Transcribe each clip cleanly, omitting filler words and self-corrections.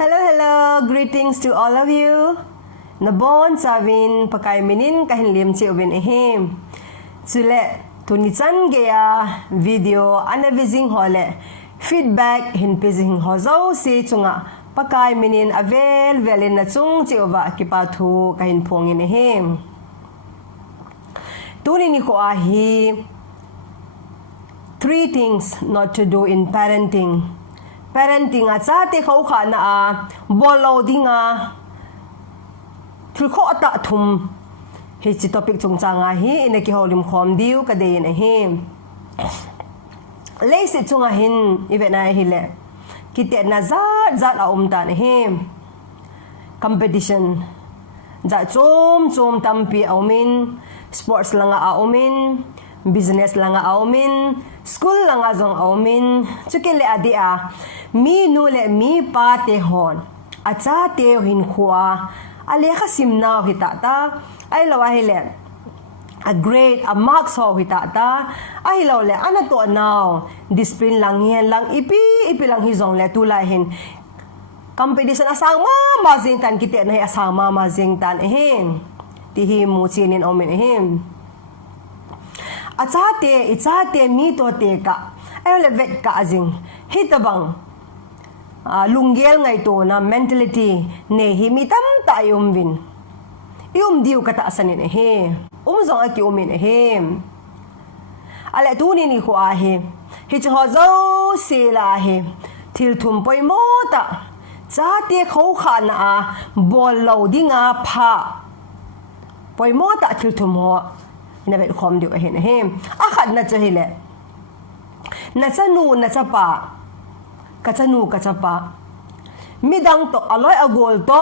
Hello, hello. Greetings to all of you. Nabon savin pakai minin kahin liam ci ubin ehim. Sule tunichan gaya video anavizing hole. Feedback hin pizing hozo si chunga pakai minin avel velin na chung ci uba kipathu kahin pongin ehim. Tuni ni ko ahi 3 things not to do in parenting. Parenting sa te khau kha na bolo dinga thul kho ta thum hi chi topic chung changa hi ina ki holim khom diu ka de na hi leisi chunga hin ivena hi le ki te na za la ta na hi competition za chom tampi aumin sports langa aumin business langa aumin school langa zong aumin chukile adia mi nu le mi pa te hon acha te hin khwa ale kha simna hitata ai lawa hele a grade a marks ho hitata ai lo le ana to now discipline lang hian lang ipi lang hi zong le tu la hin competition asang ma jing tan kite na asang ma jing tan ehin ti hi mu chinin omen ehim Ichate mi to te ka ay le vet ka jing hitabang lunggel ngai to na mentality ne hi mi tam ta win diu kata asanin he zong aki umin he ale tu ni ko ahe hi cho zo sila he til thum poi mo ta cha te khau kha na bol lo dinga pha poi mo ta til thum ho na vet khom diu hen he akhat na chahile na chanu na chapa kachanu kachapa midang to aloi agol to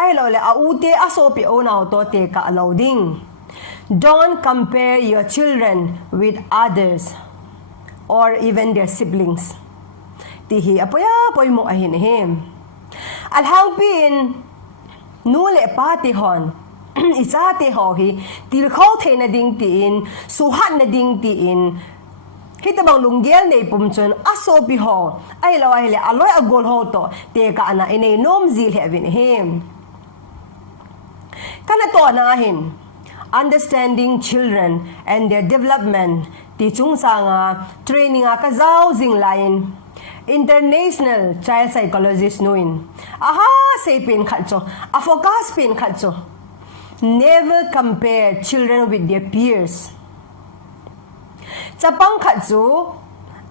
ai lo le aute asopi ona to te ka loading. Don't compare your children with others or even their siblings. Tihi apoya poy mo ahin him alhangpin nule pati hon isate ho hi til kho the na ding tin suhat na ding tin hitabang lunggel nei pumchon asopi ho ai lawa hele aloi agol ho to te ka ana inei nom zil hevin him kana to na hin understanding children and their development ti chung sanga training ka zau jing line international child psychologist nuin aha say pin khatcho a focus pin khatcho never compare children with their peers. Chapang khatsu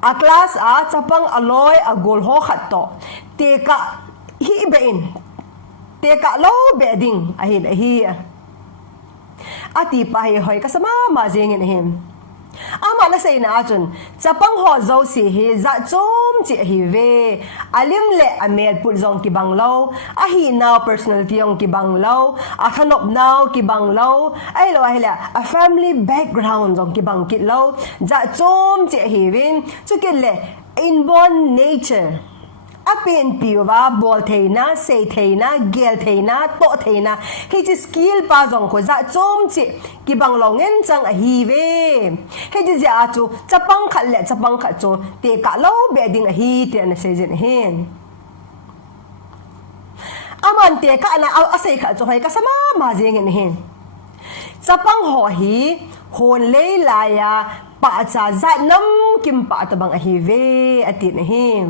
a class a chapang aloy a gol ho khatto teka hi bein teka lo beding ahin hi ati pa hi hoy kasama ma jengin him ama na say na achun chapang ho zo si hi za chom chi hi ve alim le amel pul zong ki banglo a hi now personality yong ki banglo a thanop now ki banglo ai lo hila a family background zong ki bang kit lo za chom chi hi vin chukin le inborn nature apin piwa bol theina sei theina gel theina to theina he ji skill pa jong ko za chom chi ki bang lo ngen chang a hi ve he ji ja chu chapang khat chu te ka lo beding a hi te na se jin hen aman te ka na a sei kha chu hai ka sama ma jeng hen chapang ho hi hon le la ya pa cha za nam kim pa ta bang a hi ve atin hen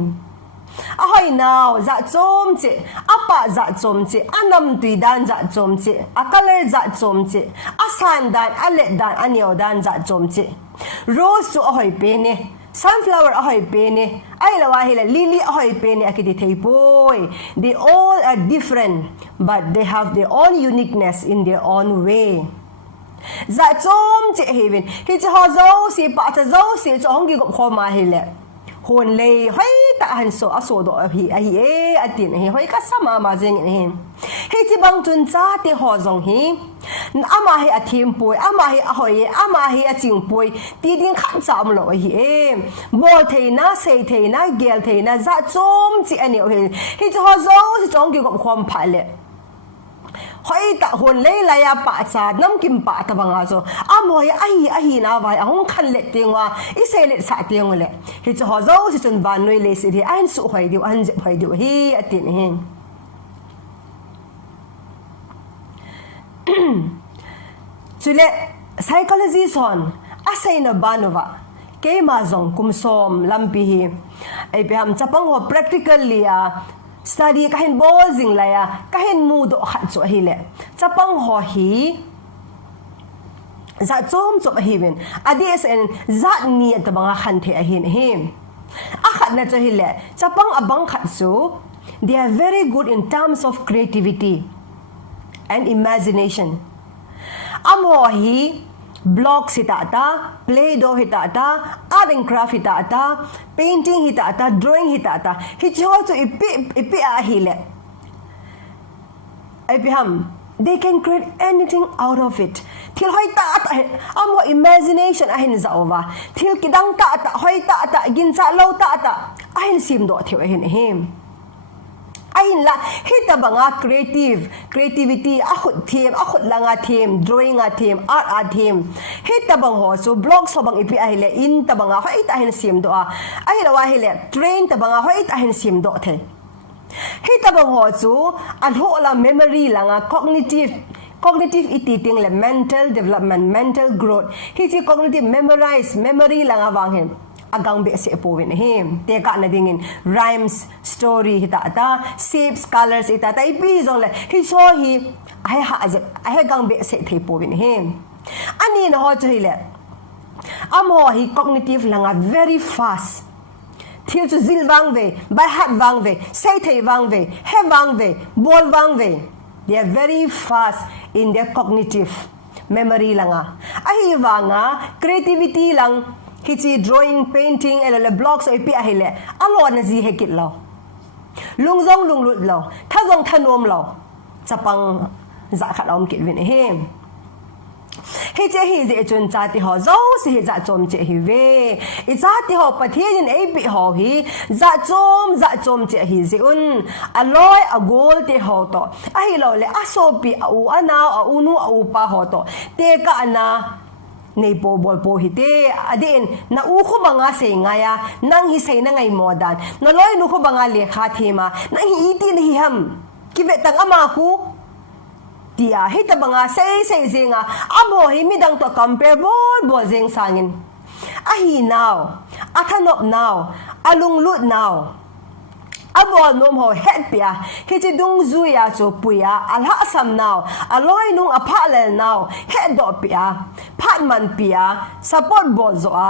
ahoy now za chom che apa za chom che anam tui dan za chom che akaler za chom che asan dan ale dan anyo dan za chom che rose to ahoy pe ne sunflower ahoy pe ne ai lawa hila lily ahoy pe ne akiti thei boy they all are different but they have their own uniqueness in their own way za chom che heaven hi che ho zo si pa cha zo si chong gi gop kho ma hile hon le hoi ta han so aso do hi e atin hi hoi ka sama ma jeng hi he chi bang chun cha te ho zong hi ama hi athim poi ama hi ahoi ama hi aching poi ti ding khan cham lo hi e bol theina sei theina gel theina za chom chi ani hi chi ho zo chi chong gi gom khom pha le hoi ta hon lei la ya pa cha nam kim pa ta banga so amoi ahi na vai ahong khan le tingwa ise le sa ting le hi cho ho zo si chun van noi le si hi an su hoi diu an je hoi diu hi atin hin chule psychology son asai na banova ke ma zong kum som lampi hi ai pe ham chapang ho practically study kahin bozing la ya kahin mu do khat cho hi le chapang ho hi za chom cho hi ven adsn za ni ta banga khan the a hin him a khat na cho hi le chapang abang khat su they are very good in terms of creativity and imagination amo hi blog hitata, play-doh hitata, art and craft hitata, painting hitata, drawing hitata. Hicho to ipi ahile. Ipiham, they can create anything out of it. Til hoy ta amo imagination ahin za over. Til kidang ta hoy ta ginsa low ta ahin sim do thiu ahin him. Ahin la hita banga creativity akhut theme akhut langa theme drawing a theme art a theme hita bang ho so blog so bang ipi ahile in ta banga hoi ta hin sim do a ahila wa hile train ta banga hoi ta hin sim do the hita bang ho so an ho la memory langa cognitive eating le mental development mental growth hiti cognitive memory langa wang hin agang be se povin him te ka na dingin rhymes story hitata shapes colors itata ipi zong le hi so hi ai gang be se the povin him ani na ho chu le amo hi cognitive langa very fast thil chu zil wang ve by heart wang ve say thei wang ve he wang ve bol wang ve they are very fast in their cognitive memory langa ahi wanga creativity lang hichi drawing painting ele blocks ipi ahile alo na ji hekit lo lungjong lunglut lo thazong thanom lo chapang za khalom kit vin hem he che hi je chun cha ti ho zo si za chom che hi ve I za ti ho pathin ei bi ho hi za chom che hi ji un aloi agol te ho to ai lo le aso pi au ana au nu au pa ho to te ka ana nei po bol po hite adin na u khu banga se ngaya nang hi sei na ngai modan na loi nu khu banga le kha thema nang hi ti ni ham ki ve tang ama khu tia hita banga sei zinga amo hi midang to compare bol zeng sangin ahi now athanop now alung lut now abol nom ho het pia hiti dung zuya cho puya alha sam now aloi nung apha le now het do pia phat man pia support bol zo a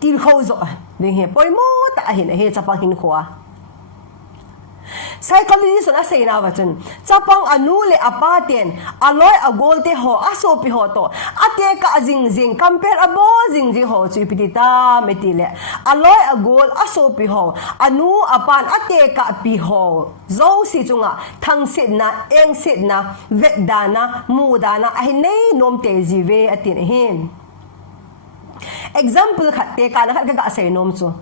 til kho zo ding he poi mo ta hin he chapang hin khoa psychologist na say na wachun chapang anule apaten aloi agol te ho aso pi ho to ate ka jing compare abo jing ho chu pitita metile aloi agol aso pi ho anu apan ate ka pi ho zo si chunga thang sit na eng sit na vet dana mu dana ahine nom te jive atin hin example khatte ka na kha ka say nom chu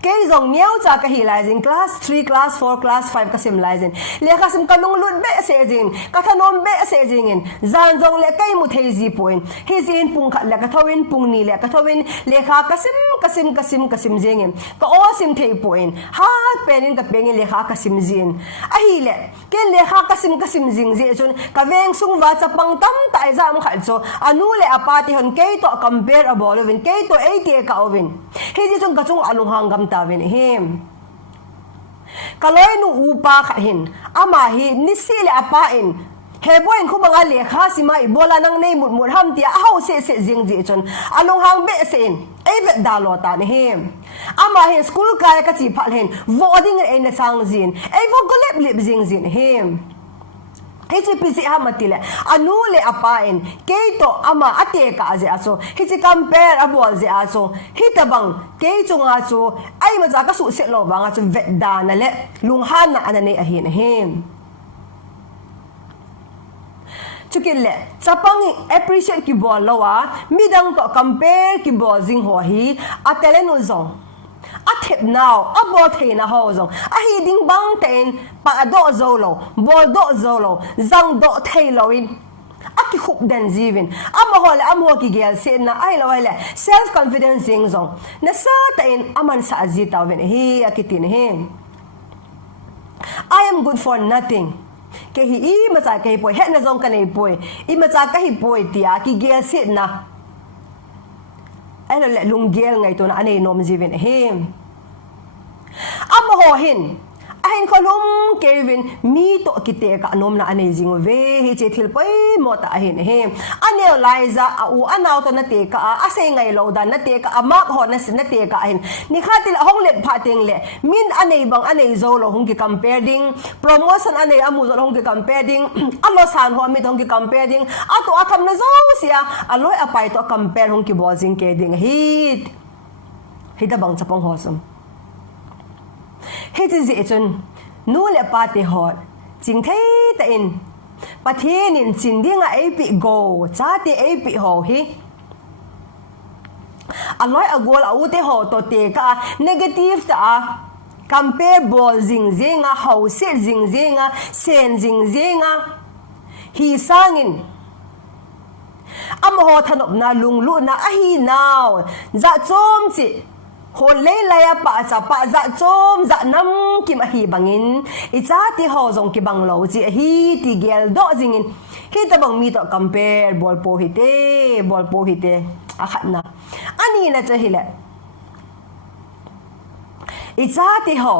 kay zong niaw cha ka hilazin class 3 class 4 class 5 ka sim lazin le ka sim kanung lut be se jing ka thanom be se jingin zan zong le kai mu thei ji point he jin pung khat le ka thawin pung ni le ka thawin le kha ka sim jingin ka o sim thei point ha penin ka pengin le kha ka sim jin a hi le ken le kha ka sim jing je chun ka veng sung wa cha pang tam tai jam khal cho anu le apati hon kay to compare abol win kay to 80 ka ovin he ji chung ka chung alung hangam tawin him kaloi nu upa khahin ama hi nisile apain heboin khu banga le kha sima ibola nang nei mut ham tia hau se jing ji chon alung hang be sen evet dalo ta ni him ama hi school ka ka chi phal hen voting en na sang jin ei vo golep lip jing him HPC hamatile anule apain keito ama ate ka je aso hichi compare abol je aso hitabang ke chunga chu ai ma ja ka su se lo banga chu vedda na le lunghan na anane ahin him chukile chapang appreciate ki bol lawa midang to compare ki bol jing ho hi atele no zong a thep now a bol the na ho zong a hi ding bang ten pa do zolo bol do zolo zang do thei loin a ki khup den zivin ama hol am ki gel se na ai lo hele self confidence zing zong na sa tain aman sa azita wen hi akitin hin I am good for nothing ke hi ma sa ke poi het na zong ka nei poi I ma sa ka hi poi tia ki gel se na ai lo le lung gel ngai to na anei nom zivin him am ho hin ahin ko lum Kevin mi to kite ka nom na anei jing ve hi che thil pai mo ta ahin him anel liza a u anaw to na te ka a se ngai lo dan na te ka ama ho na sin na te ka ahin ni khatil hong let pha teng le min anei bang anei zo lo hong ki comparing promotion anei amu zo hong ki comparing alo san ho mi hong ki comparing ato atham na zo sia aloi apai to compare hong ki bozing ke ding hi da bang chapong hosum hết gì chun nu le pa te hot ching thei ta in pathin in chin ding a ap go cha te ap ho hi aloi agol au te ho to te ka negative ta compare ball zing zinga house zing zinga sen zing zinga hi sangin am ho thanop na lung lu na a hi now za chom chi hồn lấy laya pa za chom za nam kim a hi bangin I cha ti ho zong ki bang lo chi hi ti gel do jingin hi ta bang mi to compare bol po hi te a khat na ani na cha hi le I cha ti ho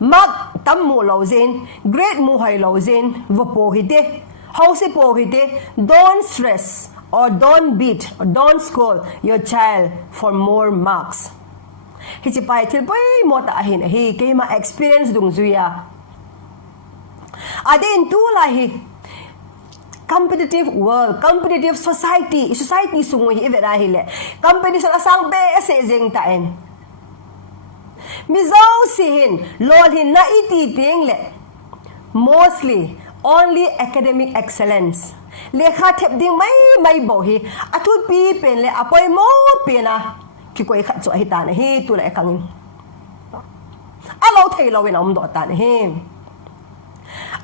mak tam mu lo zin great mu hai lo zin vo po hi te how se po hi te don't stress or don't beat or don't scold your child for more marks. Hi chi pai thil pai mo ta hin hi ke ma experience dung zuya. Adin tu la hi competitive world, competitive society sungui hi vera hi le. Competition asang be se jeng ta en. Mi zau si hin lol hin na iti ting le. Mostly only academic excellence. Lekha thep ding mai bo hi atu pi pen le apoi mo pena ki koi khat cho hi ta na hi tu la kangin alo thei lo win om do ta na hi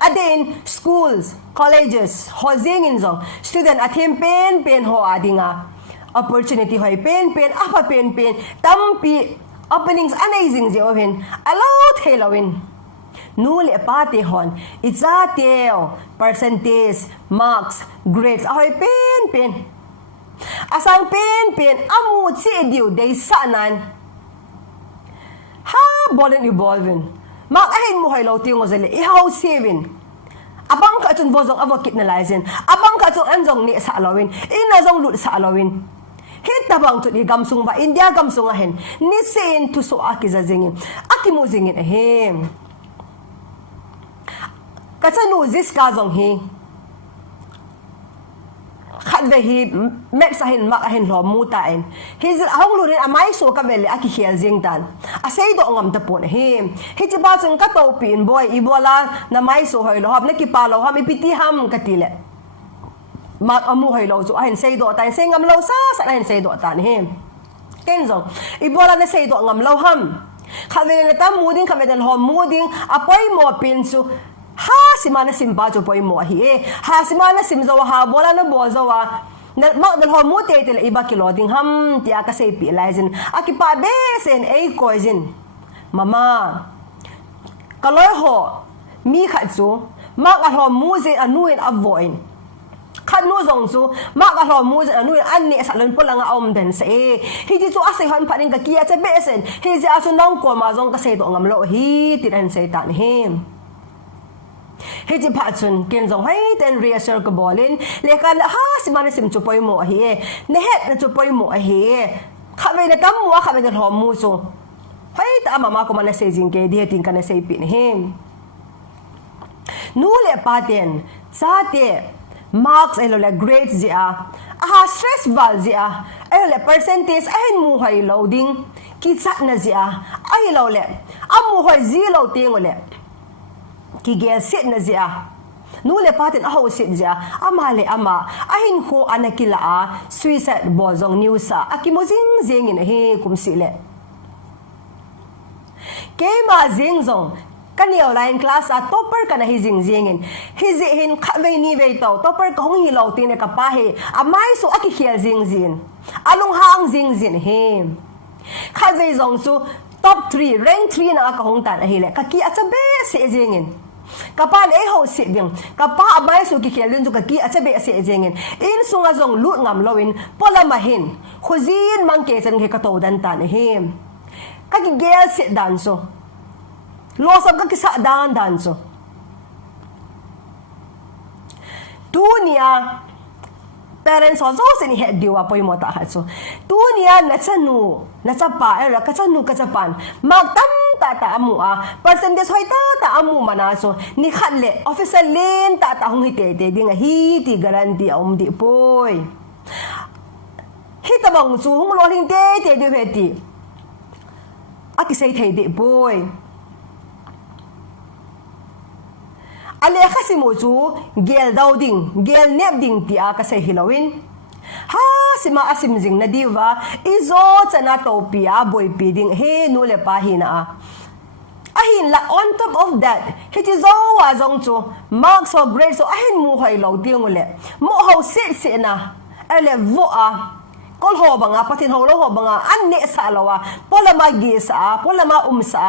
adin schools colleges hozing in zong student athem pen ho adinga opportunity hoi pen apa pen tampi openings amazing je oven alo thei lo win nu le pa te hon icha teo percentage marks grades ahoy pen asang pen amu chi diu dei sanan ha bolen evolving mak ahin mo hay lo tingo zele I how saving abang ka chun bozong avokit na license abang ka chun anjong ni sa alawin ina jong lut sa alawin hita bang tu di gamsung ba India gamsung ahen ni sen tu so akiza zingin akimu zingin ahem Katanu zis ka zong hi khat ve hi mek sahin mak ahin lo mu ta en hi zil hong lu rin amai so ka bele aki khial jing tan a sei do ngam ta pon hi chi ba chung ka to pin boy ibola na mai so hoi lo hab ne ki pa lo ham ipiti ham ka tile mak amu hoi lo zo ahin sei do tan sei ngam lo sa ahin sei do tan hi ken zong ibola na sei do ngam lo ham khawe ne ta mu ding khawe den ho mu ding apoi mo pin su ha simana simba jo poi mo hi ha simana simzo ha bola na bozo wa na ma dal ho mo te te iba kilo ding ham tia ka sei pi laizin akipa be sen ei koizin mama kaloi ho mi khat chu ma ka ho mu ze anuin avoin khat nu zong chu ma ka ho mu ze anuin an ni sa lon polanga om den se hi ji chu ase han phanin ka kia che be sen hi ji asu nong ko ma zong ka sei do ngam lo hi ti ran sei tan him He ji pa chun ken zong hai ten reassure ko bolin lekan ha simana sim chupoi mo hi ne het na chupoi mo hi khabe na kam mo khabe na hom mu so hai ta mama ko mana se jing ke di tin kana se pin him nu le pa ten sa te marks elo le grades zia a stress val zia elo le percentage ahin mu hai loading ki chat na zia ai lo le amu hai zero ting le ki gel sit na zia nu le patin a ho sit ja ama le ama ahin ho anakila a suicide bozong news a akimozing zeng in he kum si le ke ma zeng zong kaniaw line class a topper kana hi jing jingin hi ji hin khavei ni vei to topper ka hong hi lo tin ka pa he amai so aki khial jing jin alung hang jing jin he khavei zong su top 3 rank 3 na ka hong tan hi le ka ki achabe se jingin kapan e ho se ding kapa amai su ki khial lin ju ka ki achabe se jingin in sunga zong lut ngam lowin polama hin khuzin mangke chan ke ka to dan tan he ka ki gel se dan so lo sab ka kisa dan so dunia parents also sin he diwa poi mo ta ha so dunia na chanu na chapa era ka chanu ka chapan mag tam ta amu a percentage hoi ta amu mana so ni khatle officer len ta hong hi te ding hi ti guarantee om di poi hi ta bang chu hong lo hing te di he ti aki sei thei di poi ale khasi mo chu gel dauding gel nep ding ti a ka se hilowin ha sima asim jing na diwa izo chana topia boy piding he no le pa hi na ahin la on top of that it is all wa zong chu marks for grade so ahin mu hoi lo ding le mo ho se na ale vo a kol ho banga patin ho lo ho banga an ne sa lawa polama gi sa polama sa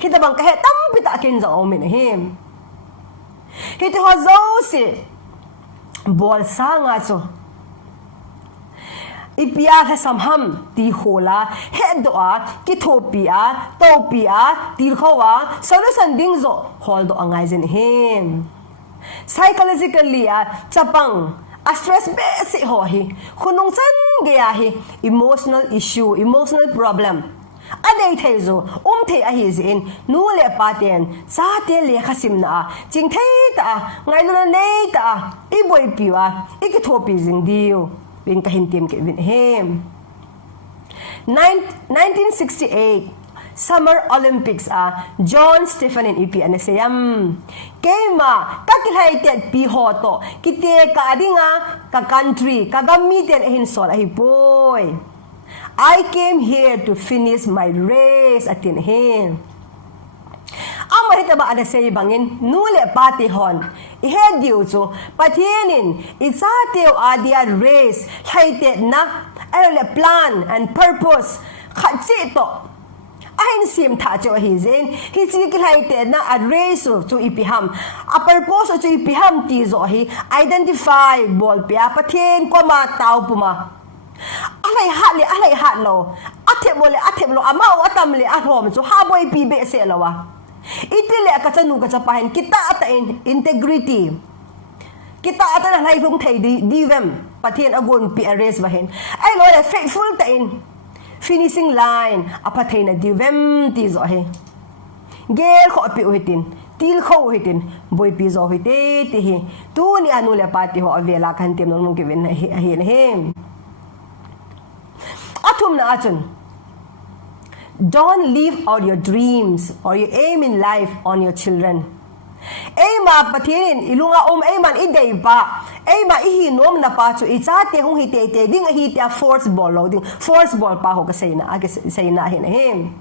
kita bang kahe tam pita kin zo min him hiti ho zo si bol sanga so ipia ka samham ti hola he do a ki thopia topia ti khowa solution ding zo hol do angai zen him psychologically a chapang a stress basic ho hi khunung chan ge a hi emotional issue emotional problem adei thei zo thei a hi zin nu le paten sa te le khasim na ching thei ta ngai lo nei ta i boi piwa i ki thopi jing diu bin ka hin tim ke bin hem 1968 Summer Olympics John Stephen and EP anasayam kema kakilhaited pi hoto kite ka adinga ka country ka gamitin hin sol ahi boy I came here to finish my race atin hin amahita ba ada say bangin nule pati hon ihe diu chu patinin itsatew adia race haited na ele plan and purpose khatsi to ahin sim tha cho hi zen hi chi ki haited na a race to ipiham a purpose to ipiham ti zo hi identify bol pia pathin ko ma taw puma alai hat lo athem lo ama atam le athom chu ha boy pi be se lawa itile ka chanu ka chapahin kita ata in integrity kita ata na lai thung thei divem pathian agon pi arrest bahin ai lo le faithful ta in finishing line apathay na divem ti zo he gel kho pi uhitin til kho uhitin boy pi zo hite ti hi tu ni anu le pati ho avela kan tem nong ke ven hi hem atum na achun don't leave out your dreams or your aim in life on your children. Ema patinin ilunga eman idei pa. Ema ihinom na pa chu ichate hong hitete ding hitia force ball loading force ball pa ho ka sayna hin.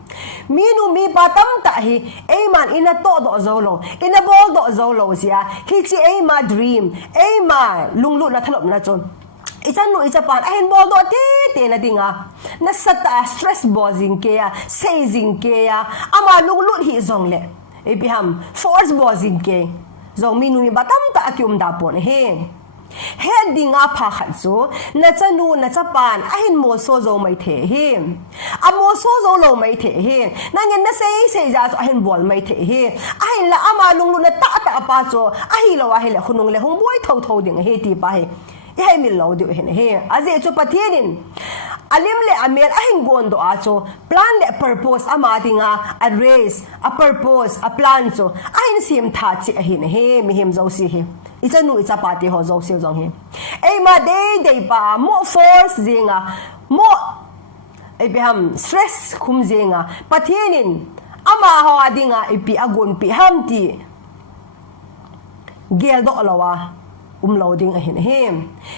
Minu mi patam ta hi eman ina to do zolo ina bol do zolo sia hichi ema dream ema lunglu na thalop na chon. Isan no isapan ahin bol do te na dinga nasata stress bozing kaya seizing kaya ama lunglut hi zong le ipiham force bozing ke zong minu mi batam ta akyum dapon he dinga pha khatsu na chanu na chapan ahin mo so zo mai the he amo so zo lo mai the he nangin na sei ja so ahin bol mai the he ahin la ama lunglut na ta pa cho ahi lo wa he le khunung le hong boy thau ding he ti pa he ihai mil lo di hin he aze chu pathianin alim le amel ahin gondo acho plan le purpose amatinga a race a purpose a plan so ahin sim tha chi ahin he mi him zo si he ichanu icha pati ho zo si zong he ei ma dei pa mo force zinga mo ibiham stress khum zinga pathianin ama ho adinga ipi agun pi hamti gel do lawa loading ahin him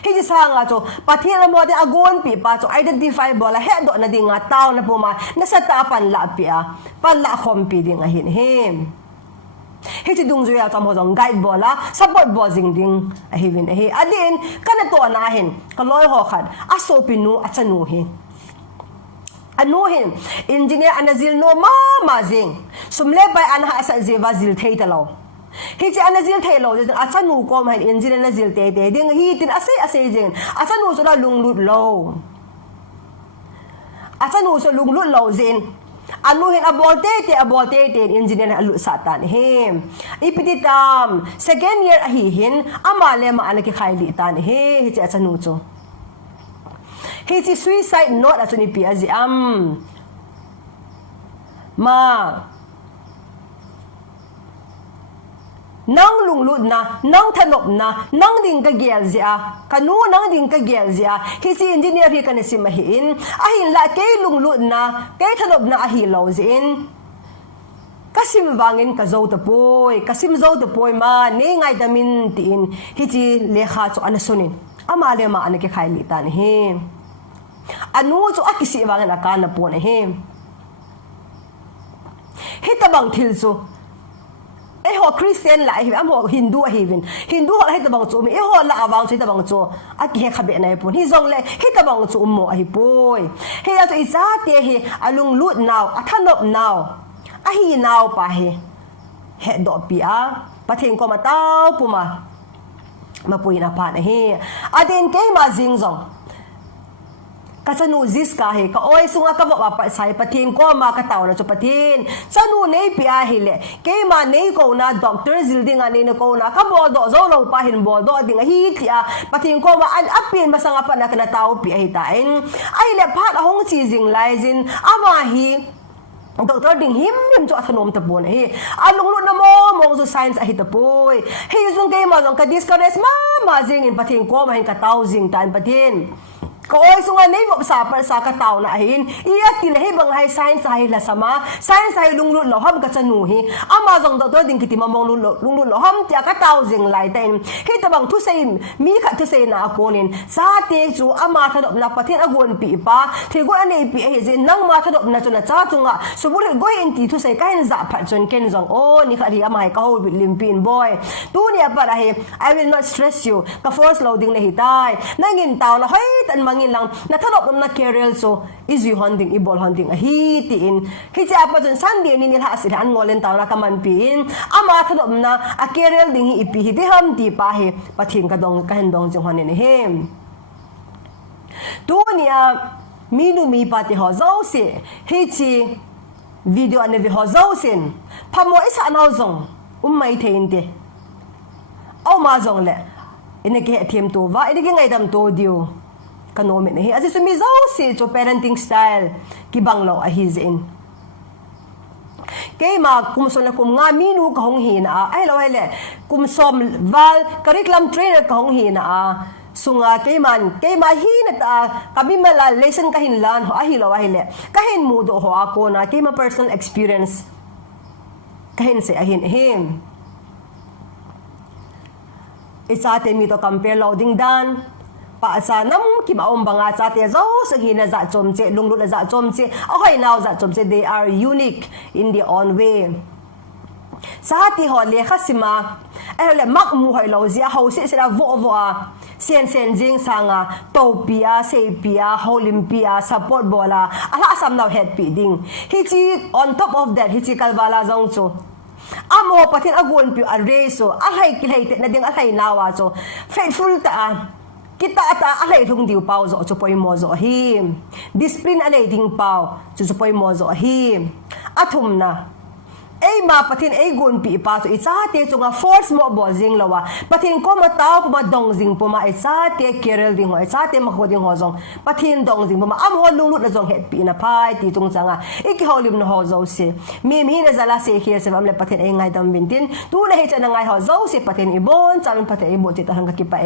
hi ji sanga cho pathil mo de agon pi pa cho identify bola he do na dinga taw na puma na sa tapan la pia pan la khom pi ding ahin him hi ji dung zuya tam ho jong guide bola support bo jing ding ahivin hi adin kana to na hin kaloi ho khat aso pinu achanu hi anu hin engineer anazil no ma jing sumle bai anha asa jewa zil thei talo hi chi anazil thelo je achanu ko mai engineer anazil te ding hi tin ase jing achanu so la lunglut lo achanu so lunglut lo jin anu hin abolte te engineer alu satan him ipititam second year ahi hin amale ma anaki khaili tan hi chi achanu cho hi chi suicide note achuni pi azi ma nang lunglut na nang thanop na nang ding ka gel zia kanu nang ding ka gel zia hi si engineer hi kan sim hin ahin la ke lunglut na ke thanop na ahi lo zin kasim wangin ka zo ta poi kasim zo ta poi ma ne ngai damin tin hi chi lekha cho anasunin amale ma anake khaili tan hi anu cho akisi wangin akana pon hi hitabang thilso ho Christian la hi am ho Hindu ho la hitabang chu mi ho la awang chu hitabang chu aki he khabe nai pon hi zong le hitabang chu mo hi poi he ya chu isa te hi alung lut naw athanop naw ahi naw pa he do pia pathen ko mataw puma mapui na pa hi aden ke ma jing zong kasanu zis ka he ka oi sunga ka ba pa sai pathin ko ma ka taw na chu pathin sanu nei pia hile ke ma nei ko na doctor zilding ani na ko na ka bol do zo lo pa hin bol do ding hi tia pathin ko ma an apin masanga pa na kana taw pi hi ta in ai le phat a hong chi jing lai jin ama hi doctor ding him cho athanom ta bon hi alung lu na mo so science a hi ta poi hi zung ke ma long ka discourage ma jing in pathin ko ma hin ka taw jing tan pathin ko oi sunga nei mo sa ka taw na hin iya tin he bang hai science hai la sama science hai lunglu lo ham ka chanu hi ama jong do ding kiti ma mong lunglu lo ham tia ka taw jing lai ten hi ta bang thu sei mi kha thu sei na konin sa te chu ama tha dop na pathen agon pi pa the go anei pi he je nang ma tha dop na chuna cha chunga subul go in ti thu sei ka hin za pha chon ken jong o ni kha ri ama hai ka ho lim pin boy tu ni pa ra he I will not stress you ka force loading na hi tai nangin taw na hai tan ngin lang na thanop na kerel so easy hunting ibol hunting a hitiin hi cha pa jon Sunday ni nila asir an ngolen taw na kaman pin ama thanop na a kerel ding hi ipi hi de ham ti pa he pathin ka dong ka hen dong jong hanin hem tu nia minu mi pa ti ho zo se hi chi video ane vi ho zo sin phamo isa an ho zong mai thein te au ma zong le ene ke athem to wa ene ke ngai dam to dio kanomi na hi asi sumi zo si cho parenting style ki banglo a hizin kay ma kumso na kum nga minu ka hong hina ai lo hele kumsom val curriculum trainer ka hong hina sunga kay ma hina ta kami mala lesson kahin lan ho ahi lo hele kahin mudo ho ako na kay ma personal experience kahin se ahin him isate mi to compare loading dan pa sa nam ki maom banga cha te zo sa hina za chomche lunglu la za chomche ahoi now za chomche they are unique in their own way sa ti ho le khasima ele mak mu hoi lo zia ho se sira vo a sen jing sanga topia sepia olimpia support bola ala asam now head feeding hi chi on top of that hi chi kalwala zong chu amo pathin agon pi a reso ahai kilai te na ding ahai nawa cho faithful ta kita ata alay thung diu pau zo chupoy mo zo him discipline alay ding pau chupoy mo zo him athum na ei ma pathin ei gun pi pa so isa te chunga force mo bo jing lawa pathin ko ma taw ko ma dong jing po ma isa te kerel ding ho isa te ma ko ding ho zong pathin dong jing po ma am ho lung lut la zong het pi na pai ti tung changa iki holim no ho zo se mi na zala se here se amle pathin ei ngai dam bintin tu na he chana ngai ho zo se pathin ibon chan pathin ibon ti ta hang ka ki pa